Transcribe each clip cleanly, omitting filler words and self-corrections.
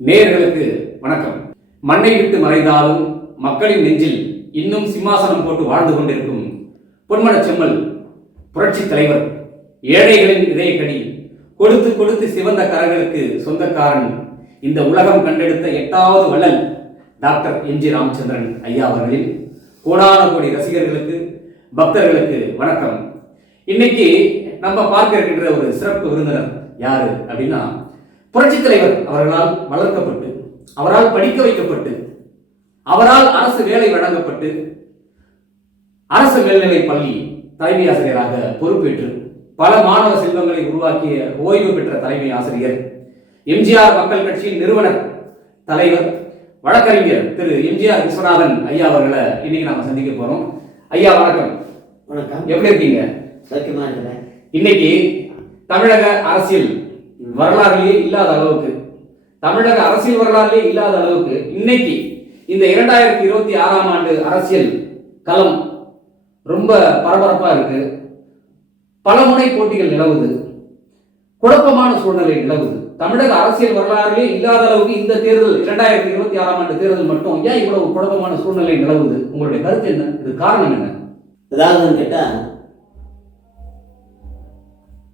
நேயர்களுக்கு வணக்கம். மண்ணை விட்டு மறைந்தாலும் மக்களின் நெஞ்சில் இன்னும் சிம்மாசனம் போட்டு வாழ்ந்து கொண்டிருக்கும் பொன்மனச் செம்மல் புரட்சி தலைவர், ஏழைகளின் இதயக்கடி, கொடுத்து கொடுத்து சிவந்த கரங்களுக்கு சொந்தக்காரன், இந்த உலகம் கண்டெடுத்த 8வது வள்ளல் டாக்டர் எம்.ஜி. ராமச்சந்திரன் ஐயா அவர்களின் கோடான கோடி ரசிகர்களுக்கு, பக்தர்களுக்கு வணக்கம். இன்னைக்கு நம்ம பார்க்க இருக்கின்ற ஒரு சிறப்பு விருந்தினர் யாரு அப்படின்னா, புரட்சி தலைவர் அவர்களால் வளர்க்கப்பட்டு, அவரால் படிக்க வைக்கப்பட்டு, அவரால் அரசு வேலை வழங்கப்பட்டு, அரசு மேல்நிலை பள்ளி தலைமை ஆசிரியராக பொறுப்பேற்று பல மாணவ செல்வங்களை உருவாக்கிய ஓய்வு பெற்ற தலைமை ஆசிரியர், எம்ஜிஆர் மக்கள் கட்சியின் நிறுவனர், தலைவர், வழக்கறிஞர் திரு எம்ஜிஆர் விஸ்வநாதன் ஐயா அவர்களை இன்னைக்கு நாம சந்திக்க போறோம். ஐயா வணக்கம். வணக்கம். எப்படி இருக்கீங்க? சத்தியமா இருக்கிறேன். இன்னைக்கு தமிழக அரசியல் வரலாறுலேயே இல்லாத அளவுக்கு, தமிழக அரசியல் வரலாறுலேயே இல்லாத அளவுக்கு இன்னைக்கு இந்த 2026ஆம் ஆண்டு அரசியல் களம் ரொம்ப பரபரப்பா இருக்கு. பல முனை போட்டிகள் நிலவுது, குழப்பமான சூழ்நிலை நிலவுது. தமிழக அரசியல் வரலாறுலேயே இல்லாத அளவுக்கு இந்த தேர்தல், 2026ஆம் ஆண்டு தேர்தல் மட்டும் ஏன் இவ்வளவு குழப்பமான சூழ்நிலை நிலவுது? உங்களுடைய கருத்து என்ன? இது காரணம் என்ன? ஏதாவது கேட்டா,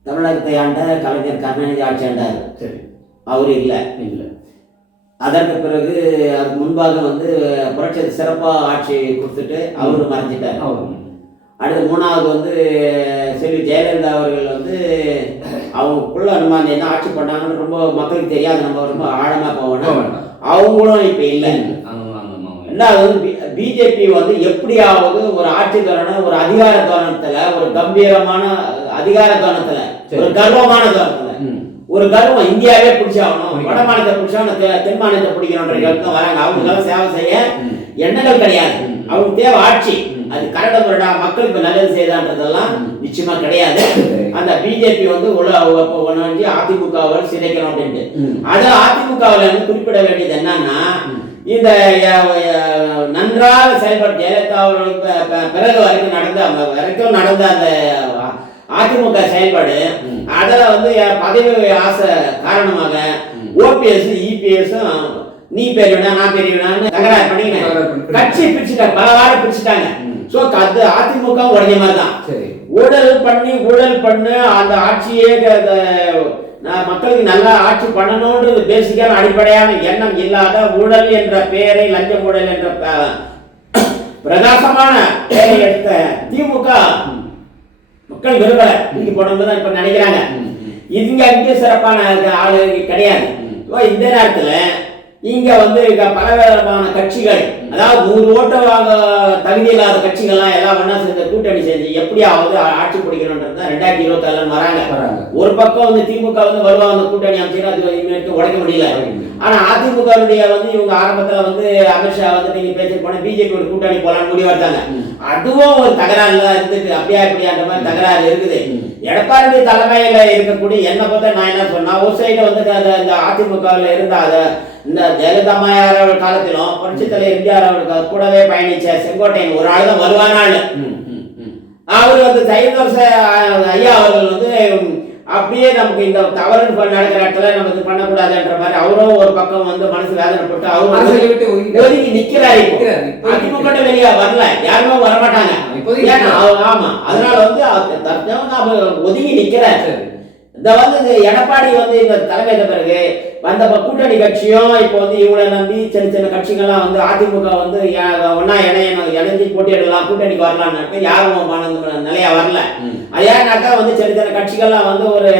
தமிழகத்தை ஆண்ட கலைஞர் கருணாநிதி ஆட்சி ஆண்டார். சரி, அவரு இல்லை. அதற்கு பிறகு அதுக்கு முன்பாக புரட்சி சிறப்பாக ஆட்சி கொடுத்துட்டு அவரு மறைஞ்சிட்டார். அடுத்து 3வது செல்வி ஜெயலலிதா அவர்கள் அவங்களுக்குள்ள அனுமானம் என்ன ஆட்சி பண்ணாங்கன்னு ரொம்ப மக்களுக்கு தெரியாது. நம்ம ரொம்ப ஆழமா போகணும். அவங்களும் இப்ப இல்லை. ரெண்டாவது பிஜேபி எப்படியாவது ஒரு ஆட்சி தோரணை, ஒரு அதிகார தோரணத்துல, ஒரு கம்பீரமான அதிகார தோரணத்துல, ஒரு கர்வமான தோரணத்துல, ஒரு கர்வம் இந்தியாவே பிடிச்சாகணும், வட மாநிலத்தை பிடிச்சாகணும், தென் மாநிலத்தை பிடிக்கணும்ன்ற வராங்க. அவங்களுக்கெல்லாம் சேவை செய்ய எண்ணங்கள் கிடையாது. அவங்க தேவை ஆட்சி. அது கரட முரடா மக்களுக்கு நல்லது செய்தான்றதெல்லாம் நிச்சயமா கிடையாது. அந்த பிஜேபி அதிமுகவை சிதைக்கணும் அப்படின்ட்டு. அது அதிமுகவில் குறிப்பிட வேண்டியது என்னன்னா, இந்த நன்றாக செயல்பட்ட ஜெயலலிதா அவர்களுக்கு பிறகு வரைக்கும் நடந்த அந்த அதிமுக செயல்பாடு, அதில் பதவி ஆசை காரணமாக ஓபிஎஸ் இபிஎஸும் நீ பெரியவனா நான் பெரியவனான்னு தகராறு பண்ணிக்கிட்டாங்க. கட்சி பிரிச்சுட்டாங்க, பல வாரம் பிரிச்சுட்டாங்க. ஸோ அது அதிமுக உடஞ்ச மாதிரி தான். ஊழல் பண்ணு அந்த ஆட்சியே மக்களுக்கு நல்லா ஆட்சி பண்ணணும்ன்றது பேசிக்கான அடிப்படையான எண்ணம் இல்லாத, ஊழல் என்ற பெயரை, லஞ்ச ஊழல் என்ற பிரகாசமான பெயரை எடுத்த திமுக மக்கள் விரும்பல, தூக்கி போடணும்னு இப்ப நினைக்கிறாங்க. இங்க சிறப்பான ஆளு கிடையாது. இந்த நேரத்துல இங்க பலவிதமான கட்சிகள், அதாவது 100 ஓட்டு வாங்க தகுதி இல்லாத கட்சிகள்லாம் எல்லாம் ஒன்னா சேர்ந்து கூட்டணி செஞ்சு எப்படியாவது ஆட்சி பிடிக்கணும்ன்றது 2024 வராங்க. ஒரு பக்கம் திமுக வருவாங்க கூட்டணி அமைச்சர், அது உடைக்க முடியல. ஆனா அதிமுக இவங்க ஆரம்பத்துல அமித்ஷா நீங்க பேசி போன பிஜேபி கூட்டணி போலான்னு முடிவெடுத்தாங்க. அதுவும் ஒரு தகராறுல இருந்துட்டு அப்படியா இப்படியான்ற மாதிரி தகராறு இருக்குது. எடப்பாடி தலைமையில இருக்கக்கூடிய என்ன பார்த்தா நான் என்ன சொன்னா, ஒரு சைடு அந்த அதிமுகவில் இருந்த இந்த ஜெயலலிதா அம்மையார் காலத்திலும் புரட்சி தலைவர் எம்ஜிஆர் அவர்களுக்கு கூடவே பயணிச்ச செங்கோட்டையன் ஒரு ஆள் தான் வருவானாள். அவர் சைவதர்ச ஐயா அவர்கள் அப்படியே நமக்கு இந்த தவறு நடக்கிற இடத்துல நம்ம இது பண்ணக்கூடாதுன்ற மாதிரி அவரும் ஒரு பக்கம் மனசு வேதனைப்பட்டு அவரும் ஒதுங்கி நிக்கிறாரு. அதிமுக வெளியா வரல, யாருமே வரமாட்டாங்க. ஆமா, அதனால ஒதுங்கி நிக்கிறாரு. இந்த எடப்பாடி இந்த தலைமை பிறகு வந்த கூட்டணி கட்சியும் இப்போ இவங்களை நம்பி சின்ன சின்ன கட்சிகள்லாம் அதிமுக ஒன்னா இணைஞ்சு போட்டியிடலாம், கூட்டணிக்கு வரலாம்னு யாரும் நிலையா வரல. அது ஏன்னாக்கா சின்ன சின்ன கட்சிகள்லாம் ஒரு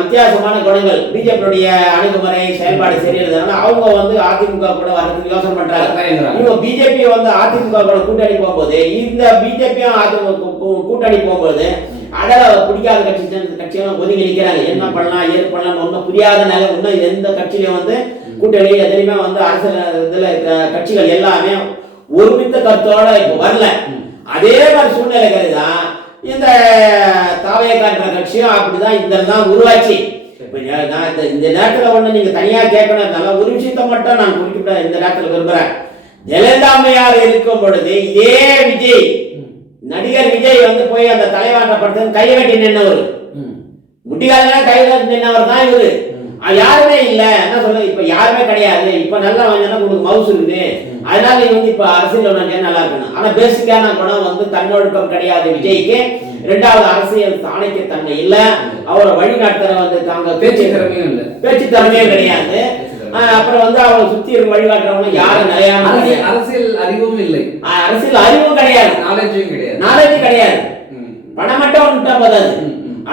வித்தியாசமான குணங்கள், பிஜேபியுடைய அணுகுமுறை செயல்பாடு சரியில்லைனால அவங்க அதிமுக கூட வர்றதுக்கு யோசனை பண்றாங்க. இவங்க பிஜேபி அதிமுக கூட கூட்டணி போகும்போது, இந்த பிஜேபியும் அதிமுக கூட்டணி போகும்போது அடல பிடிக்காத கட்சியெல்லாம் ஒதுங்கி நிற்கிறாங்க. என்ன பண்ணலாம் ஏது பண்ணலாம் ஒன்றும் புரியாத நிலை. இன்னும் எந்த கட்சியிலையும் கூட்டணி எதுலையுமே அரசியல் இதுல கட்சிகள் எல்லாமே ஒருமித்த கருத்தோட இப்போ வரல. அதே மாதிரி சூழ்நிலைகள் தான் இந்த தாவேகான்ற கட்சியும் அப்படிதான் இதெல்லாம் உருவாச்சு. இந்த நேரத்துல நீங்க தனியா கேட்கணும், ஒரு விஷயத்த மட்டும் நான் குறிப்பிட்ட இந்த நேரத்துல விரும்புறேன். ஜெயலலிதா அம்மையார் இருக்கும் பொழுது இதே விஜய், நடிகர் விஜய் போய் அந்த தலைவாண்ட படத்தை கையை கட்டி நின்றவர், முட்டிகால கையை கட்டி நின்றவர் தான் இவரு. யாருமே இல்ல என்ன சொல்ல, இப்ப யாருமே கிடையாது, இப்ப நல்லா வாங்கினா உங்களுக்கு மவுசு இருக்குது, அதனால நீ வந்து இப்ப அரசியல் நல்லா இருக்கணும். ஆனா பேசிக்கான குணம் வந்து தன்னொழுக்கம் கிடையாது விஜய்க்கு. இரண்டாவது அரசியல் சாணக்கியத்தன்மை இல்ல, அவரை வழிகாட்டுற வந்து தாங்க பேச்சு திறமையும் இல்ல, பேச்சு திறமையும் கிடையாது. அப்புறம் வந்து அவரை சுத்தி இருக்க வழிகாட்டுறவங்க யாரும் நிலையான அரசியல் அறிவும் இல்லை, அரசியல் அறிவும் கிடையாது, நாலேஜும் கிடையாது. பணம் மட்டும் வந்துட்டா போதாது,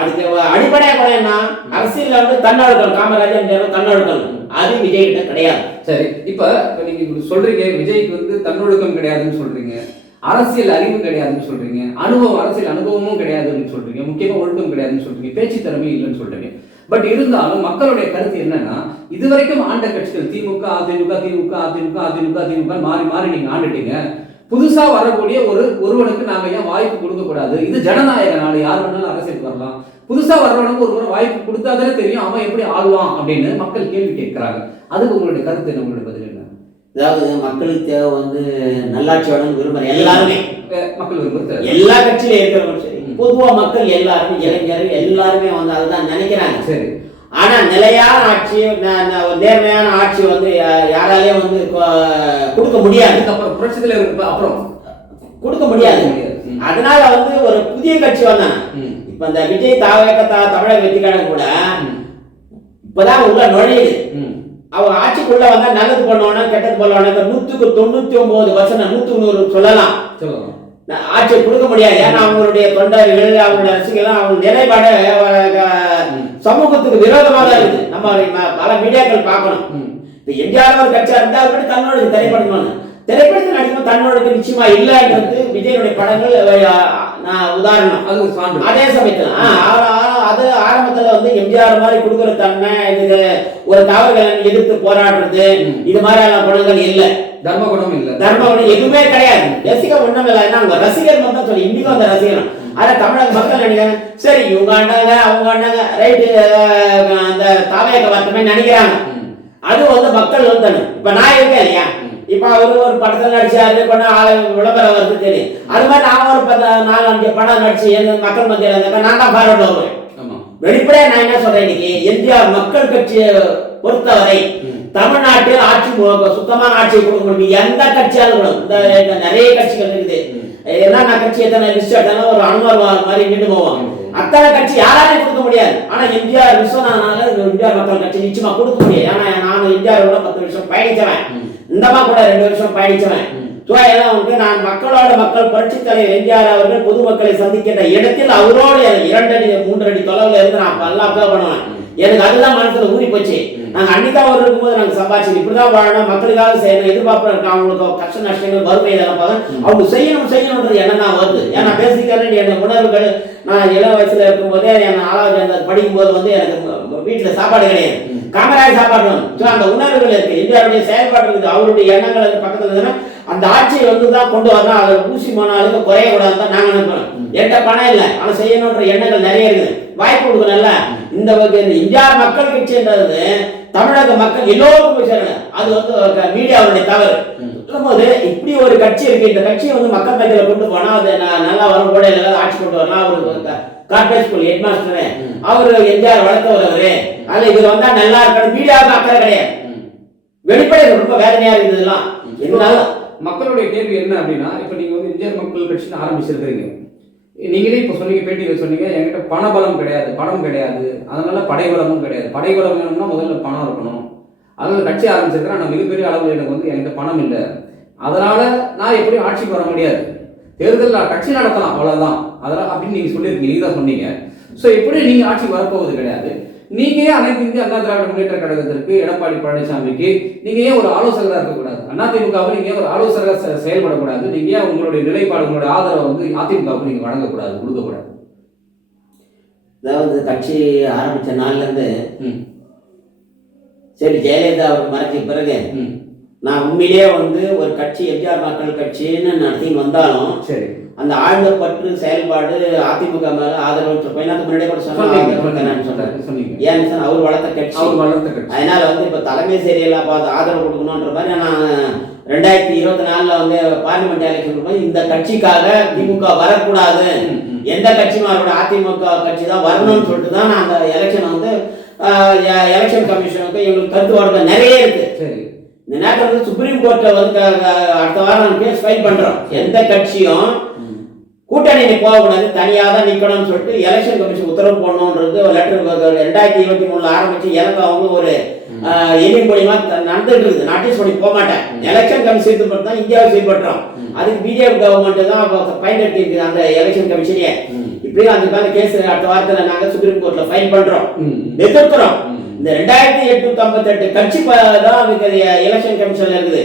அதுக்கு அடிப்படையா படம் என்ன, அரசியல் வந்து தன்னொழுக்கம், காமராஜர் தன்னொழுக்கம், அது விஜய் கிட்ட கிடையாது. சரி, இப்ப நீங்க சொல்றீங்க விஜய்க்கு வந்து தன்னொழுக்கம் கிடையாதுன்னு சொல்றீங்க, அரசியல் அறிவு கிடையாதுன்னு சொல்றீங்க, அரசியல் அனுபவமும் கிடையாதுன்னு சொல்றீங்க, முக்கியமா ஒழுக்கம் கிடையாதுன்னு சொல்றீங்க, பேச்சு திறமை இல்லைன்னு சொல்றீங்க. பட் இருந்தாலும் மக்களுடைய கருத்து என்னன்னா, இதுவரைக்கும் ஆண்ட கட்சிகள் திமுக அதிமுக திமுக அதிமுக அதிமுக திமுக மாறி மாறி நீங்க ஆண்டுட்டீங்க, புதுசா வரக்கூடிய ஒருவனுக்கு நாங்க ஏன் வாய்ப்பு கொடுக்க கூடாது? இது ஜனநாயக நாடு, யார் வேணாலும் அரசியலுக்கு வரலாம், புதுசா வர்றவனுக்கு ஒரு முறை வாய்ப்பு கொடுத்தாதானே தெரியும் அவன் எப்படி ஆள்வான் அப்படின்னு மக்கள் கேள்வி கேட்கிறாங்க. அதுக்கு உங்களுடைய கருத்து என்ன, உங்களுடைய பதில் என்ன? அதாவது மக்களுக்கு தேவை வந்து நல்லாட்சியோட விரும்புற எல்லாருமே, மக்கள் விரும்புற எல்லா கட்சியில இருக்கிறவங்க சரி, பொதுவா மக்கள் எல்லாருமே, இளைஞர்கள் எல்லாருமே வந்து அதுதான் நினைக்கிறாங்க. சரி, ஆனா நிலையான ஆட்சி, நேர்மையான ஆட்சி வந்து யாராலையும் வந்து கொடுக்க முடியாது. அப்புறம் புரட்சித்துல அப்புறம் கொடுக்க முடியாது. அதனால வந்து ஒரு புதிய கட்சி வந்தாங்க. இப்ப இந்த விஜய் தமிழக வெற்றிக்காரன் கூட இப்பதான் உள்ள நுழையுது. அவங்க ஆட்சிக்குள்ள வந்தா நல்லது பண்ணுவானா கெட்டது பண்ணுவானா, 199% 100 சொல்லலாம், ஆட்சியை கொடுக்க முடியாது. ஏன்னா அவங்களுடைய தொண்டர்கள், அவங்களுடைய ரசிகர்கள், அவங்க நிலைப்பாடு சமூகத்துக்கு விரோதமாக தான் இருக்குது. நம்ம பல மீடியாக்கள் பார்க்கணும். இப்ப எம்ஜிஆர் ஒரு கட்சியா இருந்தா அவர்கிட்ட தன்னோடு திரைப்படத்தில் நடிக்கும் தன்னோடு நிச்சயமா இல்லைன்றது விஜயனுடைய படங்கள் உதாரணம். அது ஒரு சான்று. அதே சமயத்துல அது ஆரம்பத்துல வந்து எம்ஜிஆர் மாதிரி கொடுக்குற தன்மை, இது ஒரு தவறுகளை எதிர்த்து போராடுறது, இது மாதிரி எல்லாம் குணங்கள் இல்லை. தர்மகுணம் எதுவுமே கிடையாது. ரசிகர் ஒண்ணும் இல்லை, அவங்க ரசிகர் மட்டும் சொல்லி இன்னைக்கும் அந்த ரசிகர். ஆனா தமிழக மக்கள் நினைக்கிறாங்க, சரி இவங்க ஆண்டாங்க அவங்க ஆண்டாங்க ரைட்டு, அந்த தாவக வார்த்தை நினைக்கிறாங்க. அது வந்து மக்கள் வந்து இப்ப நான் இருக்கேன் இல்லையா, இப்ப அவரு ஒரு படத்துல நடிச்சாரு, விளம்பரம் வருது தெரியும், அது மாதிரி நான் ஒரு 4-5 படம் நடிச்சு எங்க மக்கள் மத்தியில இருந்தா நான் தான் பாராட்டு வருவேன். வெளிப்படையா நான் என்ன சொல்றேன், இன்னைக்கு எம்ஜிஆர் மக்கள் கட்சியை பொறுத்தவரை தமிழ்நாட்டில் ஆட்சி சுத்தமான ஆட்சியை கொடுக்க முடியும். எந்த கட்சியாலும் கூட இந்த நிறைய கட்சிகள் இருக்குது, என்னென்ன கட்சி எத்தனை லிஸ்ட் எடுத்தாலும் ஒரு அனுமதி மாதிரி நின்று போவாங்க. அத்தனை கட்சி யாராலையும் கொடுக்க முடியாது. ஆனா எம்ஜிஆர் விஸ்வநாதனால எம்ஜிஆர் மக்கள் கட்சி நிச்சயமா கொடுக்க முடியாது. ஏன்னா நான் எம்ஜிஆரோட 10 வருஷம் பயணிச்சவன், இந்தமா கூட 2 வருஷம் பயணிச்சவன். நான் மக்கள் புரட்சி தலைவர் எம்ஜிஆர் அவர்கள் பொதுமக்களை சந்திக்கின்ற இடத்தில் அவரோடு 2 அடி 3 அடி தொலைவில் இருந்து நான் நல்லா அப்ளை பண்ணுவேன். எனக்கு அதுதான் மனசுல ஊறி போச்சு. நாங்க அன்னைக்கா ஒரு இருக்கும்போது நாங்க சம்பாதிச்சு இப்படிதான் வாழணும், மக்களுக்காக செய்யணும், எதிர்பார்ப்பு இருக்கு, அவங்களுக்கு கஷ்ட நஷ்டங்கள் வறுமை இதெல்லாம் பார்க்க அவங்க செய்யணும்ன்றது என்ன தான் வருது. ஏன்னா பேசிக்கிறேன் என் உணர்வுகள், நான் இளம் வயசுல இருக்கும்போதே என் 4வது படிக்கும் போது வந்து எனக்கு வீட்டுல சாப்பாடு கிடையாது, காமராஜ் சாப்பாடு. அந்த உணர்வுகள் இருக்கு, இந்தியாவுடைய செயல்பாடு இருக்குது, அவருடைய எண்ணங்கள் வந்து பக்கத்துல இருக்குன்னா அந்த ஆட்சியை வந்து தான் கொண்டு வரணும், அதை ஊசி போனாலுக்கு குறையக்கூடாது தான் நாங்க நினைக்கிறோம். என்கிட்ட பணம் இல்லை, ஆனா செய்யணுன்ற எண்ணங்கள் நிறைய இருக்குது, வாய்ப்பு கொடுக்கணும்ல. இந்த எம்ஜிஆர் மக்கள் கட்சின்றது தமிழக மக்கள் எல்லோருக்கும் போய் சேரணும். அது வந்து மீடியாவுடைய தவறு. சொல்லும்போது இப்படி ஒரு கட்சி இருக்கு, இந்த கட்சியை வந்து மக்கள் மத்தியில கொண்டு போனா அது நல்லா வரும் கூட ஆட்சி கொண்டு வரலாம். அவரு கார்பரேட் ஸ்கூல் ஹெட் மாஸ்டர், அவரு எம்ஜிஆர் வளர்த்தவர், அதுல இவர் வந்தா நல்லா இருக்கணும். மீடியாவுக்கு அக்கறை கிடையாது. வெளிப்படை ரொம்ப வேதனையா இருக்குது இதெல்லாம். இருந்தாலும் மக்களுடைய கேள்வி என்ன அப்படின்னா, இப்ப நீங்க வந்து எம்ஜிஆர் மக்கள் கட்சின்னு ஆரம்பிச்சிருக்கீங்க, நீங்களே இப்போ சொன்னீங்க, பேட்டியில் சொன்னீங்க, என்கிட்ட பணபலம் கிடையாது, பணம் கிடையாது, அதனால படைபலமும் கிடையாது. படைபலம் வேணும்னா முதல்ல பணம் இருக்கணும், அதனால கட்சி ஆரம்பிச்சிருக்கிறேன், நான் மிகப்பெரிய அளவில் எனக்கு வந்து என்கிட்ட பணம் இல்லை, அதனால நான் எப்படி ஆட்சிக்கு வர முடியாது, தேர்தலில் கட்சி நடத்தலாம் அவ்வளவுதான், அதெல்லாம் அப்படின்னு நீங்க சொல்லியிருக்கீங்க, நீங்க தான் சொன்னீங்க. ஸோ எப்படி நீங்க ஆட்சிக்கு வரப்போவது கிடையாது. நீங்க ஏன் அனைத்து இந்திய அண்ணா திராவிட முன்னேற்ற கழகத்திற்கு, எடப்பாடி பழனிசாமிக்கு நீங்க ஏன் ஒரு ஆலோசகராக இருக்கக்கூடாது? அதிமுகவுக்கு நீங்க ஒரு ஆலோசகராக செயல்படக்கூடாது? நீங்க ஏன் உங்களுடைய நிலைப்பாடு, உங்களுடைய ஆதரவை வந்து அதிமுகவுக்கு நீங்க வழங்கக்கூடாது, கொடுக்கக்கூடாது? அதாவது கட்சி ஆரம்பிச்ச நாள்ல இருந்து சரி, ஜெயலலிதா அவர் மறைச்ச பிறகு நான் உண்மையிலேயே வந்து ஒரு கட்சி எம்ஜிஆர் மக்கள் கட்சின்னு நடத்தின்னு வந்தாலும் சரி, அந்த ஆழ்ந்த பற்று செயல்பாடு அதிமுக மேல ஆதரவு முன்னாடியே கூட சொன்னீங்க. ஏன்னு சொன்னா அவர் வளர்த்த கட்சி, அதனால வந்து இப்ப தலைமை சரியில்லாம் பார்த்து ஆதரவு கொடுக்கணும்ன்ற மாதிரி நான் 2024 வந்து பார்லிமெண்ட் எலெக்ஷன் போது இந்த கட்சிக்காக திமுக வரக்கூடாது, எந்த கட்சியும் அவரோட அதிமுக கட்சி தான் வரணும்னு சொல்லிட்டு தான் நான் அந்த எலெக்ஷன் வந்து எலெக்ஷன் கமிஷனுக்கும் எங்களுக்கு கருத்து வேறுபாடு நிறைய இருக்கு. சரி. இந்த நேரத்தில் வந்து சுப்ரீம் கோர்ட்டை வந்து அடுத்த வாரம் கேஸ் ஃபைல் பண்றோம். எந்த கட்சியும் கூட்டணி போகக்கூடாது, தனியாக தான் நிற்கணும்னு சொல்லிட்டு எலெக்ஷன் கமிஷன் உத்தரவு போடணுன்றது லெட்டர் 2023 ஆரம்பிச்சு எனக்கு அவங்க ஒரு எலின் மூலியமா நடந்துட்டு இருக்குது. நோட்டீஸ் பண்ணி போக மாட்டேன். எலெக்ஷன் கமிஷன் மட்டும் தான் இந்தியாவை செயல்படுறோம். அதுக்கு பிஜேபி கவர்மெண்ட் தான் பயன்படுத்தி இருக்குது அந்த எலெக்ஷன் கமிஷனே. இப்படி அதுக்கான கேஸ் அடுத்த வாரத்தில் நாங்கள் சுப்ரீம் கோர்ட்ல ஃபைல் பண்றோம், எதிர்க்கிறோம். இந்த 2858 கட்சி தான் எலெக்ஷன் கமிஷன்ல இருக்குது.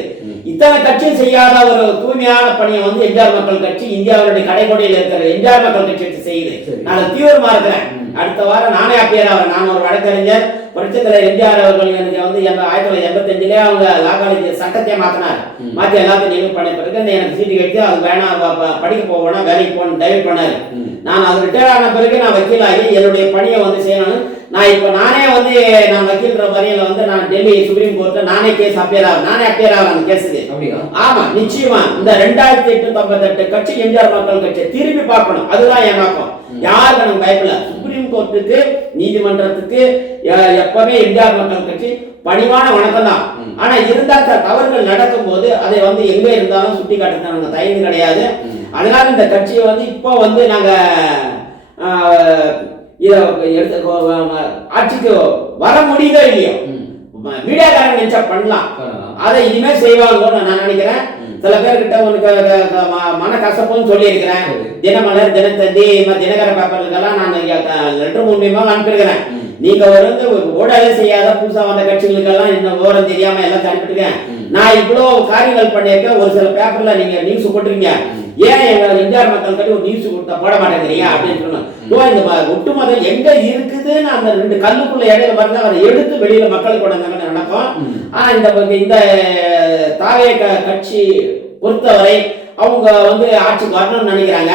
இத்தனை கட்சியும் செய்யாத ஒரு தூய்மையான பணியை வந்து எம்ஜிஆர் மக்கள் கட்சி இந்தியாவுடைய கடைக்கோடியில் இருக்கிற எம்ஜிஆர் மக்கள் கட்சி செய்யுது. நான் தீவிரமா இருக்கிறேன். அடுத்த வாரம் நானே அப்பியர் ஆகிறேன். நான் ஒரு வழக்கறிஞர், புரட்சித் தலைவர் எம்ஜிஆர் அவர்கள் எனக்கு வந்து 1985 அவங்க லா காலேஜ் சட்டத்தை மாத்தினார். மாற்றி எல்லாத்தையும் நினைவு பண்ண பிறகு எனக்கு சீட்டு கிடைச்சு அது வேணாம், படிக்க போகணும், வேலைக்கு போகணும் டைவர்ட் பண்ணாரு. நான் அது ரிட்டையர் ஆன பிறகு நான் வக்கீலாகி என்னுடைய பணியை வந்து செய்யணும். நான் இப்போ நானே வந்து நான் வக்கீல்ற வரையில வந்து நான் டெல்லி சுப்ரீம் கோர்ட்ல நானே கேஸ் அப்பியர் ஆகிறேன் அந்த கேஸுக்கு. ஆமா, நிச்சயமா இந்த 2858 கட்சி எம்ஜிஆர் மக்கள் கட்சியை திரும்பி பார்க்கணும். அதுதான் என் நோக்கம். யாருக்கு எனக்கு பயப்படல. சுப்ரீம் கோர்ட்டுக்கு நீதிமன்றத்துக்கு எப்பவுமே எம்ஜிஆர் மக்கள் கட்சி பணிவான வணக்கம் தான். ஆனா இருந்தால் தவறுகள் நடக்கும் போது அதை வந்து எங்க இருந்தாலும் சுட்டி காட்டுறது நாங்க தயங்கு கிடையாது. அதனால இந்த கட்சியை வந்து இப்போ வந்து நாங்க ஆட்சிக்கு வர முடியுதோ இல்லையோ, மீடியாக்காரங்க நினைச்சா பண்ணலாம். அதை இனிமே செய்வாங்கன்னு நான் நினைக்கிறேன். சில பேர்கிட்ட உனக்கு மன கசப்புன்னு சொல்லி இருக்கிறேன். தினமலர், தினத்தந்தி, தினகர பேப்பர்களுக்கெல்லாம் நான் லெட்டர் மூலியமா அனுப்பியிருக்கிறேன். நீங்க வந்து ஊழலே செய்யாத புதுசா வந்த கட்சிகளுக்கெல்லாம் இன்னும் விவரம் தெரியாம எல்லாம் அனுப்பிட்டுருக்கேன். நான் இவ்வளவு காரியங்கள் பண்ணியிருக்கேன். ஒரு சில பேப்பர்ல நீங்க நியூஸ் போட்டுருக்கீங்க, ஏன் எங்க எம்ஜிஆர் மக்கள் கட்டி ஒரு நியூஸ் கொடுத்தா போட மாட்டேங்கிறீங்க அப்படின்னு சொன்னோம். இந்த ஒட்டுமொத்த எங்க இருக்குதுன்னு அந்த 2 கல்லுக்குள்ள இடையில பாருங்க, அதை எடுத்து வெளியில மக்களுக்கு கொண்டு நடக்கும். ஆனா இந்த தாவே கட்சி பொறுத்தவரை அவங்க வந்து ஆட்சிக்கு வரணும்னு நினைக்கிறாங்க.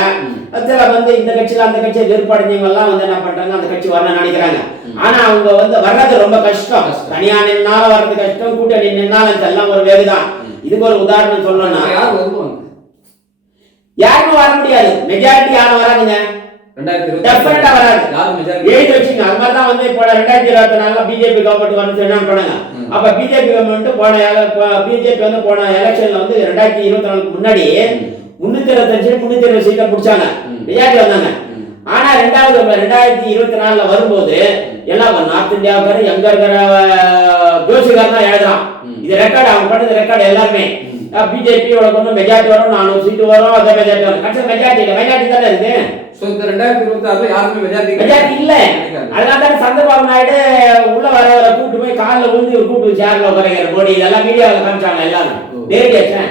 சில வந்து இந்த கட்சியில அந்த கட்சியை வேறுபாடுஞ்சவங்க எல்லாம் வந்து என்ன பண்றாங்க, அந்த கட்சி வரணும்னு நினைக்கிறாங்க. ஆனா அவங்க வந்து வர்றது ரொம்ப கஷ்டம். தனியா நின்னாலும் வர்றது கஷ்டம், கூட்டணி நின்னாலும் எல்லாம் ஒரு வேறுதான். இதுக்கு ஒரு உதாரணம் சொல்லணும்னா யாருக்கும் வர முடியாது. மெஜாரிட்டி யாரும் வராதுங்க, டெஃபினட்டா வராது. எழுதி வச்சுங்க. அது மாதிரி தான் வந்து இப்போ 2024 பிஜேபி கவர்மெண்ட் வந்து என்ன பண்ணாங்க. அப்ப பிஜேபி கவர்மெண்ட் பிஜேபி வந்து போன எலெக்ஷன்ல வந்து 2024 முன்னாடி 325 320 சீட்டை பிடிச்சாங்க, மெஜாரிட்டி வந்தாங்க. ஆனா 2024 வரும்போது எல்லாம் நார்த் இந்தியாவுக்கார எங்க இருக்கிற ஜோசிகார் தான் எழுதுறான். இது ரெக்கார்டு, அவங்க பண்ணது ரெக்கார்டு எல்லாருமே. பிஜேபியோட கொண்டு மெஜாரிட்டி வரும், 400 சீட்டு வரும், அதே மெஜாரிட்டி வரும். கட்சி மெஜாரிட்டி தானே இருக்கு. இந்த 2026 யாருமே மெஜாரிட்டி இல்ல. அதனால தான் சந்திரபாபு நாயுடு உள்ள வர கூட்டு போய் காலில் விழுந்து ஒரு கூட்டு சேர்ல உட்கார மோடி இதெல்லாம் மீடியாவில் காமிச்சாங்க எல்லாரும் நேரடியாச்சேன்.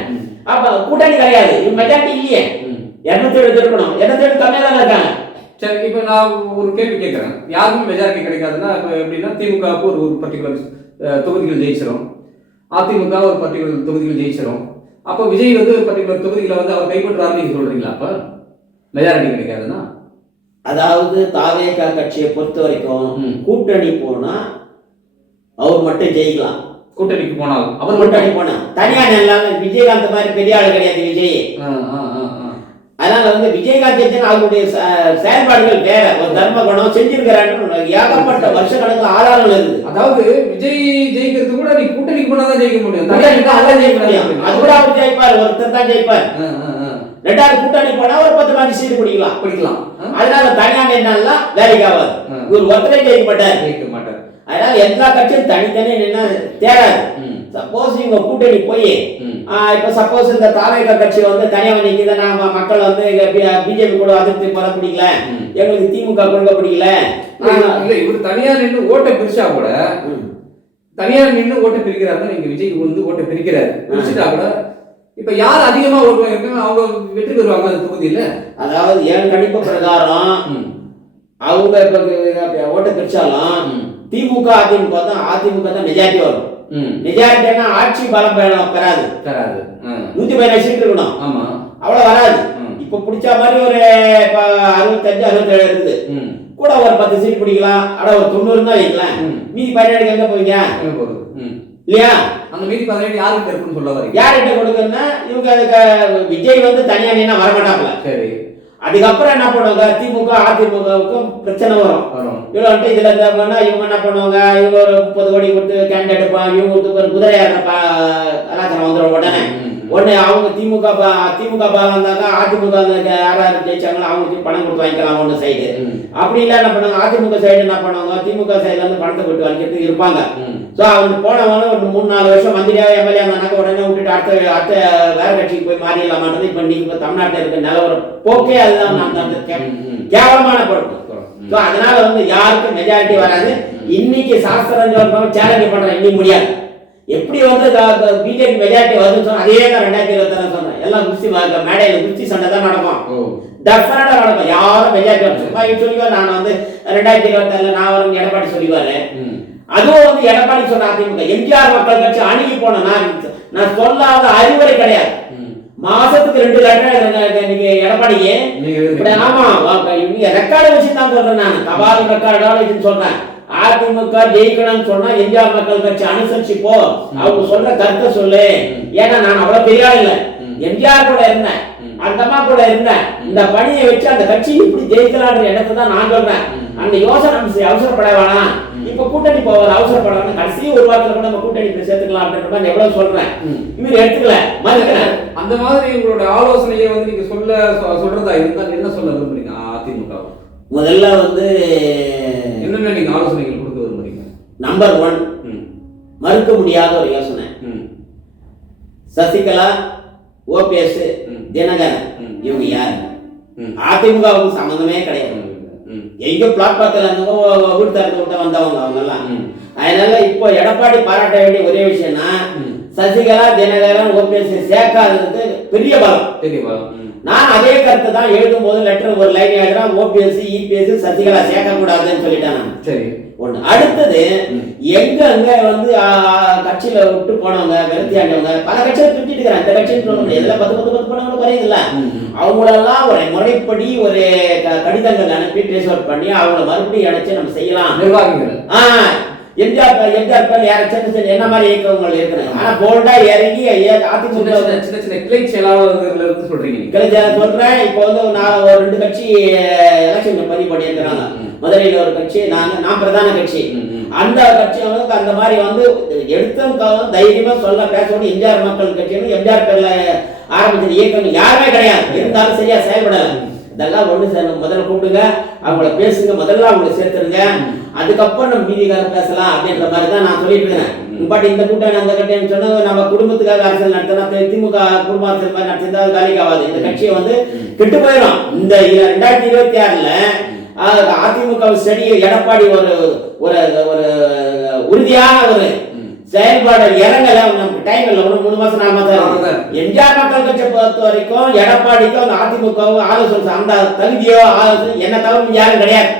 அப்ப கூட்டணி கிடையாது, இவங்க மெஜாரிட்டி இல்லையே. 207 இருக்கணும், 207 கம்மியா தானே இருக்காங்க. சரி, இப்போ நான் ஒரு கேள்வி கேட்குறேன். யாருக்கும் மெஜாரிட்டி கிடைக்காதுன்னா இப்போ எப்படின்னா திமுகவுக்கு ஒரு பர்டிகுலர் தொகுதிகள் ஜெயிச்சிடும், அதிமுக ஒரு பர்டிகுலர் தொகுதிகள் ஜெயிச்சிடும். அப்போ விஜய் வந்து ஒரு பர்டிகுலர் தொகுதிகளை வந்து அவர் கைப்பற்றுறாருன்னு நீங்கள் சொல்கிறீங்களா? அப்போ மெஜாரிட்டி கிடைக்காதுன்னா, அதாவது தாவேகா கட்சியை பொறுத்த வரைக்கும் கூட்டணி போனா அவர் மட்டும் ஜெயிக்கலாம். கூட்டணிக்கு போனாலும் அவர் கூட்டணி போனா தனியா நல்லாம விஜயகாந்த் மாதிரி பெரிய ஆளு கிடையாது விஜய். அதனால வந்து விஜயகாந்த் அவருடைய செயல்பாடுகள் வேற, ஒரு தர்ம குணம் செஞ்சிருக்கிறான்னு ஏகப்பட்ட வருஷ கணக்கு ஆதாரங்கள் இருக்குது. அதாவது விஜய் ஜெயிக்கிறது கூட நீ கூட்டணிக்கு போனாதான் ஜெயிக்க முடியும், அது கூட அவர் ஜெயிப்பார், ஒருத்தர் தான் ஜெயிப்பார். ரெண்டாவது கூட்டணி போனா ஒரு 10 சீட்டு பிடிக்கலாம். அதனால தனியா நின்னா வேலைக்கு ஆகாது, ஒரு ஒருத்தரை ஜெயிக்க மாட்டார். அதனால எல்லா கட்சியும் தனித்தனி நின்னா தேராது. சப்போஸ் இவங்க கூட்டணி போய் இப்ப சப்போஸ் இந்த தாவேகா கட்சி வந்து தனியாக நிற்குதுன்னா மக்கள் வந்து பிஜேபி கூட அதிருப்தி போட பிடிக்கல, எங்களுக்கு திமுக கொள்கை பிடிக்கல, இவர் தனியா நின்று ஓட்டை பிரிச்சா கூட, தனியா நின்று ஓட்டை பிரிக்கிறாரு, நீங்க விஜய்க்கு வந்து ஓட்டை பிரிக்கிறாரு பிரிச்சுட்டா கூட இப்ப யார் அதிகமா ஓட்டு வாங்கிருக்காங்க அவங்க வெற்றி பெறுவாங்க அந்த தொகுதியில. அதாவது என் கணிப்பு பிரகாரம் அவங்க இப்ப ஓட்டை பிரிச்சாலும் திமுக அதிமுக தான் மெஜாரிட்டி வரும். மெஜாரிட்டினா ஆட்சி பலம் பெறாது. 117 சீட்டு இருக்கணும், அவ்வளவு வராது. இப்ப பிடிச்ச மாதிரி ஒரு 65 67 இருக்குது, கூட ஒரு 10 சீட் பிடிக்கலாம். ஆனா ஒரு 90 தான் வைக்கலாம். மீதி 17 எங்க போவீங்க இல்லையா? அந்த மீதி 17 யாருக்கு இருக்குன்னு சொல்ல வரீங்க? யார்கிட்ட கொடுக்கணும்னா இவங்க அதுக்கு விஜய் வந்து தனியா நின்னா வரமாட்டாப்ல. சரி, அதுக்கப்புறம் என்ன பண்ணுவாங்க, திமுக அதிமுகவுக்கும் பிரச்சனை வரும். இவ்வளோ வந்துட்டு இதுல இவங்க என்ன பண்ணுவாங்க, இவங்க ஒரு 30 கோடி கொடுத்து கேண்டிடேட் இவங்க ஒரு குதிரையாடுற கலாச்சாரம் வந்துடும். உடனே அவங்க திமுக பாலம் இருந்தாக்கா அதிமுக யாராரு ஜெயிச்சாங்களோ அவங்களுக்கு பணம் கொடுத்து வாங்கிக்கலாம் ஒன்று சைடு. அப்படி இல்லை என்ன பண்ணுவாங்க, அதிமுக சைடு என்ன பண்ணுவாங்க, திமுக சைடுல இருந்து பணத்தை கொடுத்து வாங்கிக்கிறதுக்கு இருப்பாங்க. ஸோ அவங்க போனவங்க ஒரு 3-4 வருஷம் மந்திரியா எம்எல்ஏ இருந்தாக்க உடனே விட்டுட்டு அடுத்த வேற கட்சிக்கு போய் மாறிடலாமான்றது இப்ப நீங்க தமிழ்நாட்டில் இருக்க நிலவரம் போக்கே அதுதான். நான் கேவலமான பொறுப்பு. ஸோ அதனால யாருக்கும் மெஜாரிட்டி வராது. இன்னைக்கு சாஸ்திரம் சொல்றவங்க சேலஞ்ச் பண்றேன், இன்னைக்கு முடியாது. எப்படி பிஜேபி மெஜாரிட்டி வருதுன்னு சொன்னா அதே தான் 2026 சொன்னேன். எல்லாம் குஸ்தி மேடையில குஸ்தி சண்டை தான் நடக்கும். டெஃபினட்டா நடக்கும். யாரும் மெஜாரிட்டி வரும் சொல்லிவாரு. நான் 2026 நான் வரும் எடப்பாடி சொல்லிவாரு. அதுவும் எடப்பாடி சொன்ன அதிமுக எம்ஜிஆர் மக்கள் கட்சி அணுகி போன நான் சொல்லாத அறிவுரை கிடையாது. மாசத்துக்கு 2 லெட்டர் நீங்க எடப்பாடியே ஆமா ரெக்கார்டு வச்சு தான் சொல்றேன். நான் தபால் ரெக்கார்டோட வச்சுன்னு சொல்றேன். அதிமுக ஜெயிக்கணும்னு சொன்னா எம்ஜிஆர் மக்கள் கட்சி அனுசரிச்சு போ, அவங்க சொல்ற கருத்தை சொல்லு. ஏன்னா நான் அவ்வளவு பெரிய ஆள் இல்ல, எம்ஜிஆர் கூட இருந்தேன், அந்த அம்மா கூட இருந்தேன். இந்த பணியை வச்சு அந்த கட்சி இப்படி ஜெயிக்கலான்ற இடத்தை தான் நான் சொல்றேன். அந்த யோசனை அவசரப்பட வேணாம், இப்ப கூட்டணி போவார் அவசரப்பட வேணாம், கடைசி ஒரு வாரத்துல கூட நம்ம கூட்டணி சேர்த்துக்கலாம் அப்படின்ற எவ்வளவு சொல்றேன். இவர் எடுத்துக்கல மறுக்கிறேன். அந்த மாதிரி உங்களோட ஆலோசனையை நீங்க சொல்றதா இருந்தா என்ன சொல்ல விரும்புறீங்க? அதிமுக முதல்ல என்னென்ன நீங்க ஆலோசனைகள் கொடுக்க விரும்புறீங்க? நம்பர் 1 மறுக்க முடியாத ஒரு யோசனை, சசிகலா, ஓபிஎஸ், தினகரன் இவங்க யாரு? அதிமுகவுக்கு சம்பந்தமே கிடையாது. எங்க பிளாட்பார்க்ல இருந்தவங்க வீட்டு தரத்து விட்ட வந்தவங்க அவங்க எல்லாம். அதனால இப்போ எடப்பாடி பாராட்ட வேண்டிய ஒரே விஷயம்னா சசிகலா, தினகரன், ஓபிஎஸ் சேர்க்காதது பெரிய பலம். நான் அதே கருத்து தான் எழுதும் போது லெட்டர் ஒரு லைன் எழுதுறேன், ஓபிஎஸ் இபிஎஸ் சசிகலா சேர்க்க கூடாதுன்னு சொல்லிட்டேன் நான். சரி ஒண்ணு. அடுத்தது எங்க கட்சியில விட்டு போனவங்க விரத்தி ஆண்டவங்க பல கட்சியில சுத்திட்டு இருக்கிறாங்க. இந்த கட்சின்னு சொல்ல முடியாது, 10 போனவங்க குறையுது இல்ல. அவங்களெல்லாம் ஒரு முறைப்படி ஒரு கடிதங்கள் அனுப்பி ட்ரேஸ் அவுட் பண்ணி அவங்கள மறுபடியும் அடைச்சு நம்ம செய்யலாம். நிர்வாகிகள் எம்ஜிஆர் பேர் யாராச்சும் என்ன மாதிரி இயக்கங்கள் இருக்கிறாங்க. ஆனா போல்டா இறங்கி அதிமுக சின்ன சின்ன கிளை செயலாளர்கள் இருந்து சொல்றீங்க. கிளை சொல்றேன். இப்போ நான் ஒரு 2 கட்சி எலெக்ஷன் பதிவு பண்ணியிருக்கிறாங்க. மதுரையில் ஒரு கட்சி, நான் பிரதான கட்சி. அந்த கட்சிகளுக்கு அந்த மாதிரி எடுத்தும் தைரியமா சொல்ல பேசணும். எம்ஜிஆர் மக்கள் கட்சியும் எம்ஜிஆர் பேர்ல ஆரம்பிச்ச இயக்கங்கள் யாருமே கிடையாது. இருந்தாலும் சரியா செயல்படல. இதெல்லாம் முதல்ல கூப்பிடுங்க, அவங்கள பேசுங்க, முதல்ல அவங்களை சேர்த்துருங்க, அதுக்கப்புறம் நம்ம மீதிக்காக பேசலாம் அப்படின்ற மாதிரி தான் நான் சொல்லிட்டு இருக்கேன். பட் இந்த கூட்டணி அந்த கட்சின்னு சொன்னது நம்ம குடும்பத்துக்காக அரசியல் நடத்தினா திமுக குடும்ப அரசியல் மாதிரி நடத்திருந்தா அது காலிக்காவாது. இந்த கட்சியை கெட்டு போயிடும். இந்த 2026 அதிமுக ஸ்டடி எடப்பாடி ஒரு ஒரு உறுதியான ஒரு செயல்பாடு இறங்கல. நமக்கு டைம் இல்லை, 3 மாசம் 4 மாசம். எம்ஜிஆர் மக்கள் கட்சியை பொறுத்த வரைக்கும் எடப்பாடிக்கும் அதிமுகவும் ஆலோசனை அந்த தகுதியோ ஆலோசனை என்ன தவிர யாரும் கிடையாது.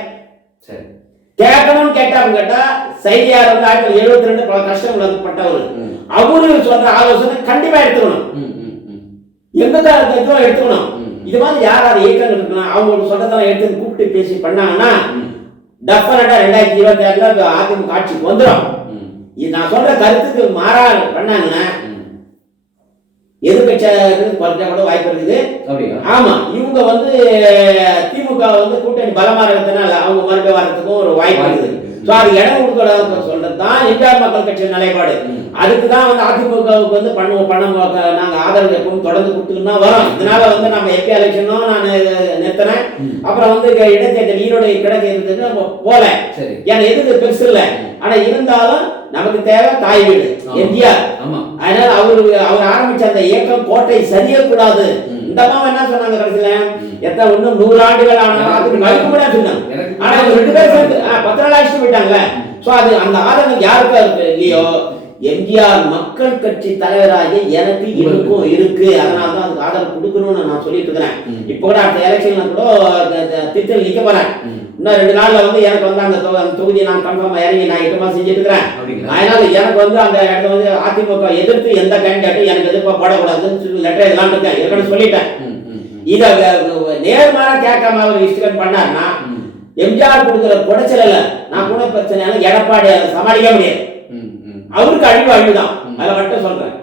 கேட்கணும்னு கேட்டா செய்தியார் 1972 பல கஷ்டங்கள் பட்டவர். அவரு சொல்ற ஆலோசனை கண்டிப்பா எடுத்துக்கணும், எந்த எடுத்துக்கணும். இது மாதிரி யாராவது இயக்கங்கள் இருக்கணும், அவங்க சொல்றதெல்லாம் எடுத்து கூப்பிட்டு பேசி பண்ணாங்கன்னா டெஃபினட்டா 2026 அதிமுக ஆட்சிக்கு வந்துடும். நான் சொல்ற கருத்துக்கு மாறா பண்ணாங்கன்னா எதிர்கட்சியாக குறைஞ்சா கூட வாய்ப்பு இருக்குது. ஆமா, இவங்க திமுக கூட்டணி பலமா இருக்கிறதுனால அவங்க மறுபடியும் வர்றதுக்கும் ஒரு வாய்ப்பு இருக்குது. அது இடம் கொடுக்க சொல்றதுதான் எம்ஜிஆர் மக்கள் கட்சியின் நிலைப்பாடு. அதுக்குதான் அதிமுகவுக்கு பண்ணுவோம் பணம் நாங்க ஆதரவு எப்பவும் தொடர்ந்து கொடுத்துக்கிட்டு வரோம். இதனால நம்ம எப்பி எலெக்ஷனும் நான் நிறுத்தினேன். அப்புறம் இடைத்தேர்தல் ஈரோடு கிடைக்கிறது நம்ம போல. ஏன்னா எதுக்கு பெருசு இல்லை, ஆனா இருந்தாலும் நமக்கு தேவை தாய் வீடு எம்ஜிஆர். அதனால அவர் ஆரம்பிச்ச அந்த இயக்கம் கோட்டை சரியக்கூடாது. இந்த அம்மா என்ன சொன்னாங்க கடைசியில, எத்தனை இன்னும் 100 ஆண்டுகள் ஆனாலும் அதுக்கு மறுக்க முடியாது சொன்னாங்க. ஆனா 2 பேர் சேர்ந்து 10 நாள் ஆயிடுச்சு போயிட்டாங்க. சோ அது அந்த ஆதரவு யாருக்கா இருக்கு இல்லையோ, எம்ஜிஆர் மக்கள் கட்சி தலைவராக எனக்கு இருக்கும் இருக்கு. அதனாலதான் அதுக்கு ஆதரவு கொடுக்கணும்னு நான் சொல்லிட்டு இருக்கிறேன். இப்போ கூட அடுத்த எலெக்ஷன்ல கூட திட்டத்தில் நிக்க போறேன். இன்னும் 2 நாள்ல எனக்கு அந்த தொகுதியை நான் கன்ஃபார்மா இறங்கி நான் 8 மாசம் செஞ்சுட்டு இருக்கிறேன். அதனால எனக்கு அந்த இடத்துல அதிமுக எதிர்த்து எந்த கேண்டிடேட்டும் எனக்கு எதிர்ப்பா போடக்கூடாதுன்னு லெட்டர் எழுதலாம் இருக்கேன். ஏற்கனவே சொல்லிட்டேன். இத நேர்மாறா கேட்காம அவர் இஷ்டம் பண்ணாருன்னா எம்ஜிஆர் கொடுக்குற குடைச்சல நான் கூட பிரச்சனை எடப்பாடி அதை சமாளிக்க முடியாது. அவருக்கு அழிவுதான், அதை மட்டும் சொல்றேன்.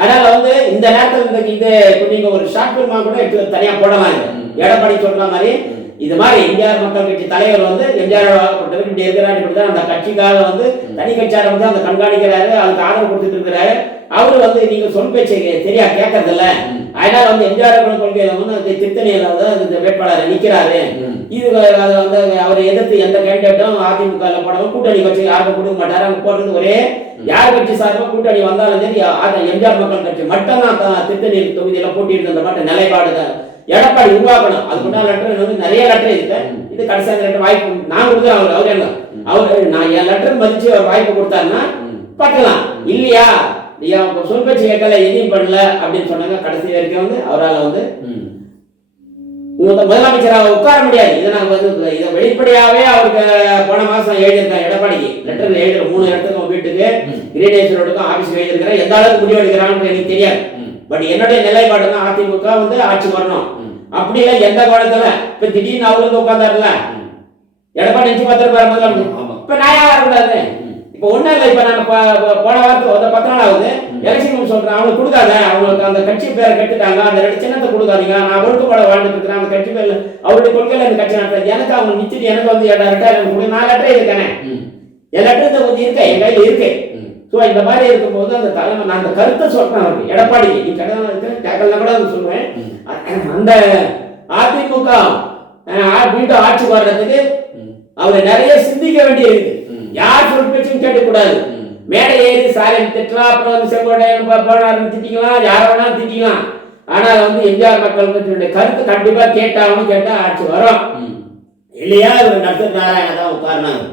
அதனால இந்த இந்த நேரத்துல இது நீங்க ஒரு ஷார்ட் பிலிமா கூட எடுத்து தனியா போடலாம். எடப்பாடி சொல்ற மாதிரி இது மாதிரி எம்ஜிஆர் மக்கள் கட்சி தலைவர் வந்து எம்ஜிஆர் இப்படி இருக்கிறார், இப்படிதான் அந்த கட்சிக்காக வந்து தனி கட்சியார வந்து அந்த கண்காணிக்கிறாரு, அதுக்கு ஆதரவு கொடுத்துட்டு இருக்கிறாரு. அவரு வந்து நீங்க சொல் பேச்சை சரியா கேட்கறது இல்ல, அதனால வந்து எம்ஜிஆர் கொள்கையில வந்து திருத்தணியில வந்து இந்த வேட்பாளர் நிக்கிறாரு. இது அதை வந்து அவரை எதிர்த்து எந்த கேண்டிடேட்டும் அதிமுக போடவும் கூட்டணி கட்சி யாருக்கும் கொடுக்க மாட்டாரு. அங்க போடுறது ஒரே யார் கட்சி சார்பா கூட்டணி வந்தாலும் சரி எம்ஜிஆர் மக்கள் கட்சி மட்டும்தான் திருத்தணி தொகுதியில போட்டிட்டு இருந்த மட்டும் நிலைப்பாடு எடப்பாடி உருவாக்கணும். அதுக்குண்டான லெட்டர் வந்து நிறைய லெட்டர் இருக்கு. இது கடைசியாக லெட்டர் வாய்ப்பு நான் கொடுக்குறேன். அவர் என்ன அவர் நான் என் லெட்டர் மதிச்சு அவர் வாய்ப்பு கொடுத்தாருன்னா பார்க்கலாம். இல்லையா சொல் பேச்சு கேட்கல, எதையும் பண்ணல அப்படின்னு சொன்னாங்க. கடைசி வரைக்கும் வந்து அவரால் வந்து முதலமைச்சராக உட்கார முடியாது. இதை நான் வந்து இதை வெளிப்படையாவே அவருக்கு போன மாசம் எழுதியிருக்கேன். எடப்பாடிக்கு லெட்டர் எழுதுற 3 இடத்துக்கும் வீட்டுக்கு கிரீடேஸ்வரோடுக்கும் ஆபீஸ் எழுதியிருக்கிறேன். எந்த அளவுக்கு முடிவு எடுக்கிறான்னு எனக்கு தெரியாது. பட் என்னுடைய நிலைப்பாடு தான் அதிமுக வந்து ஆட்சி வரணும். அப்படி இல்லை எந்த காலத்துல இப்ப திடீர்னு அவரு வந்து உட்கார்ந்தாருல எடப்பாடி நிச்சு பத்திரம் இப்ப நான் யார் கூடாது. இப்ப ஒண்ணும் இல்லை. இப்ப நான் போன வாரத்துக்கு 10 நாள் ஆகுது எலெக்ஷன் சொல்றேன். அவங்களுக்கு கொடுக்காத, அவங்களுக்கு அந்த கட்சி பேரை கட்டுட்டாங்க, அந்த 2 சின்னத்தை கொடுக்காதீங்க, நான் ஒழுக்கப்பாட வாழ்ந்துட்டு இருக்கிறேன், அந்த கட்சி பேர்ல அவருடைய கொள்கையில அந்த கட்சி நடத்துறது எனக்கு அவங்க நிச்சயம் எனக்கு வந்து 2 நான் லெட்டரே இருக்கேனே, என் லெட்டர் கொஞ்சம் இருக்கேன், என் கையில இருக்கு. ஸோ இந்த மாதிரி இருக்கும்போது அந்த தலைமை நான் அந்த கருத்தை சொல்றேன் அவருக்கு எடப்பாடி நீ கடவுள் இருக்கு கேட்கலாம் கூட சொல்லுவேன். அந்த அதிமுக மீண்டும் ஆட்சி வர்றதுக்கு அவர் நிறைய சிந்திக்க வேண்டி இருக்கு. யார் சொல் பேச்சும் கேட்கக்கூடாது. மேடை ஏறி சாயம் திட்டலாம், அப்புறம் வந்து செங்கோட்டையன் திட்டிக்கலாம், யார வேணாலும் திட்டிக்கலாம். ஆனால் வந்து எம்ஜிஆர் மக்கள் கட்சியுடைய கருத்து கண்டிப்பா கேட்டாலும் கேட்டா ஆட்சி வரும். இல்லையா இவர் நடுத்தர் நாராயண தான் உட்கார்னாங்க.